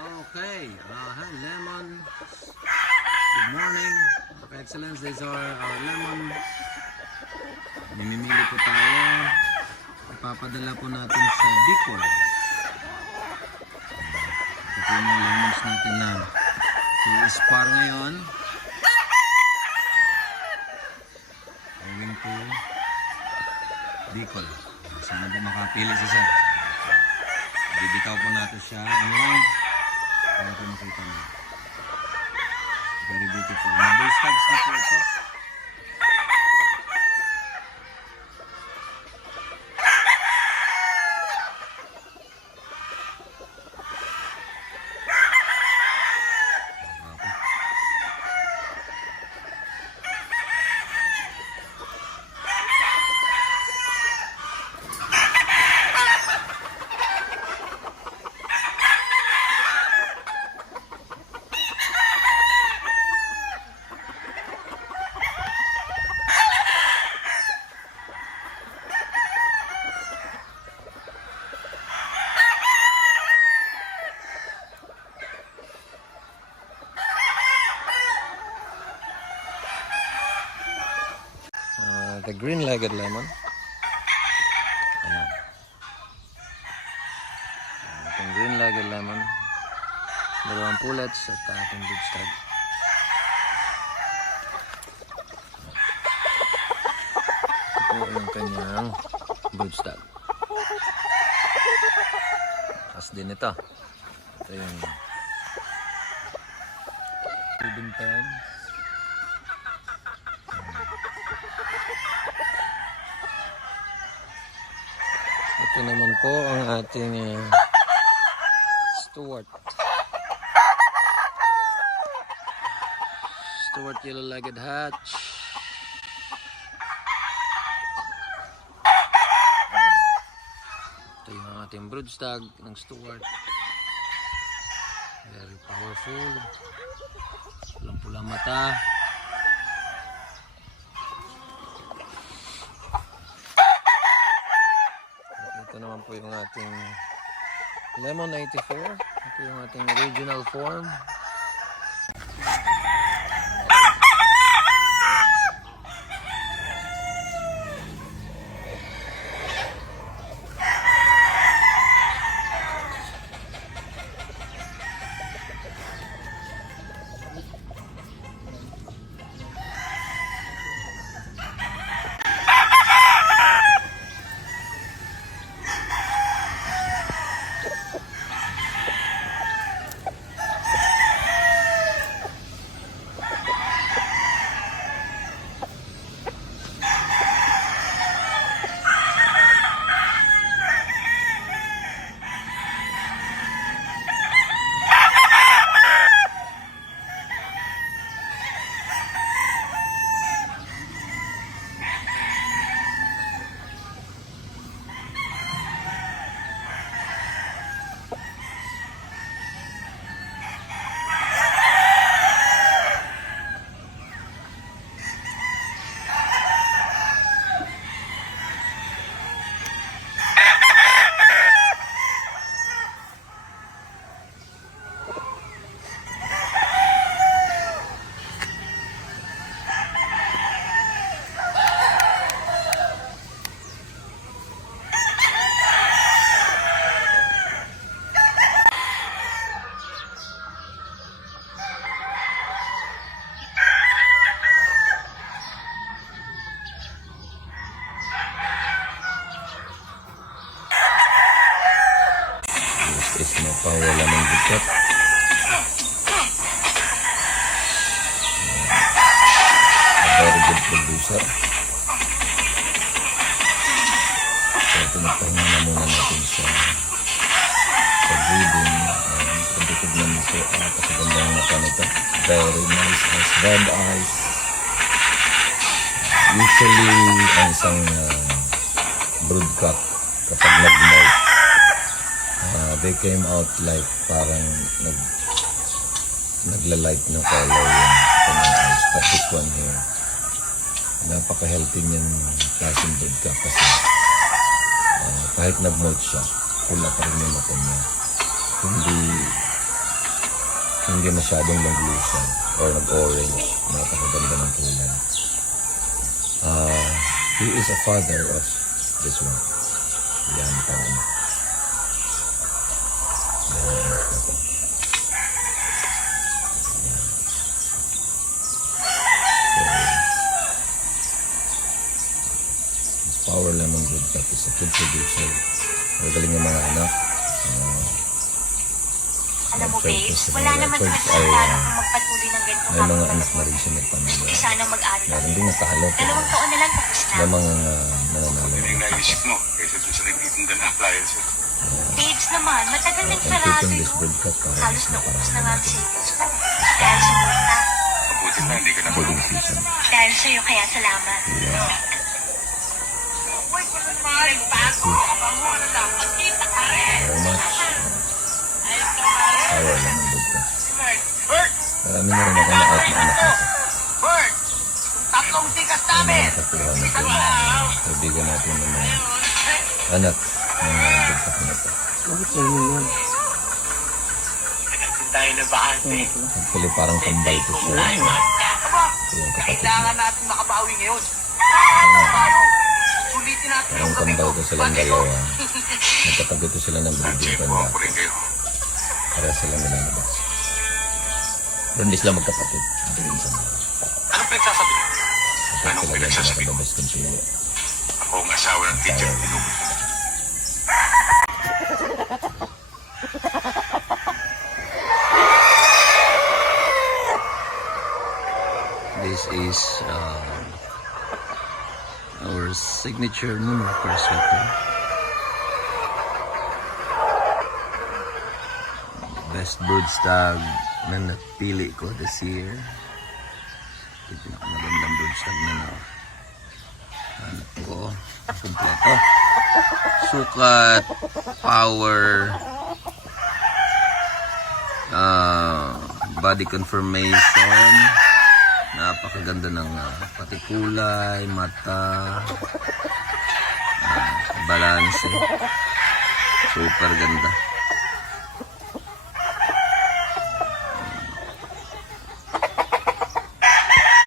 Okay, lemon. Good morning, Your Excellence. These are our lemon. Mamimili po tayo. Ipapadala po natin sa Bicol. Ito po yung lemons natin na i-spar ngayon. Going to Bicol. Sana po makapili si Sir. Bibitaw po natin siya ngayon. Para po makita niyo. Very beautiful. Base tags na po ito. The green-legged lemon. Ayan. Ating green-legged lemon. Dalawang pullets at ating big stag. Ito po yung kanyang broodstag. As din ito. Ito yung feeding pen. Ito naman po ang ating Stuart yellow-legged hatch. Ito yung ating broodstag ng Stuart. Very powerful. Pulang-pulang mata. Ito naman po yung ating Lemon 84. Ito yung ating original form. Is mapawala ng bukat. A very good producer. So pinapahinga na muna natin siya sa breeding. Kung titignan mo siya, kasagandang mata nito. Very nice eyes, red eyes. Usually ang isang broodcock kapag nag-molt, they came out like parang nagla-light na color yung kanyang eyes. But this one here, napaka-healthy niyan klaseng broodcock kasi kahit nag-molt siya, pula pa rin yung mata niya. Hindi Hindi masyadong nag-lusan or nag-orange. Napakaganda ng kulay. He is a father of this one. Yan pa ano. Yan na to. Yan. So, Power Lemon Good Cup is a food producer. Magaling yung mga anak. Alam mo, babes, sa wala mga naman records sa ay, plano kung magpatuloy ng ganito may mga anak na rin siya nagpamilya. Di sana mag-aral. Meron din natalo. 2 taon na lang tapos na. Na mga nananalo. Hindi yung naisip mo kaysa doon sa nagtitinda ng appliances. Babes naman, matagal nang sarado Completing this yun. World Cup para Halos mas naubos na maparami nga ang natin. savings ko. Dahil sa multa. Mabuti na hindi ka na Including marunong. season. Dahil sa'yo, kaya salamat. Yeah. Very much. Power naman good ka. Marami na rin ako na-out na anak nito. Tatlong tikas Yung mga namin! nakakuha natin. Kaibigan natin ng mga anak ng good cup na ito. Tayo na ba ate? Actually, parang kambal ko siya. Ito yung kapatid niya. Kailangan natin makabawi ngayon. Sulitin natin Parang kambal ko silang dalawa. Nagkatabi ko sila ng breeding Check pen mo dati. ako rin kayo. Para silang nilalabas. Pero hindi sila magkapatid. Hindi rin sa mga. Anong pinagsasabi niyo? Ito Anong sila pinagsasabi mo? nakalabas kung sino. Ako ang asawa ng teacher. Tinubos ko. This is our signature Moonwalker sweater. Best bird stag na napili ko this year. Ito yung pinakamagandang bird stag na hanap ko. Kompleto. Sukat, power, body confirmation. Napakaganda ng pati kulay, mata, balance. Super ganda.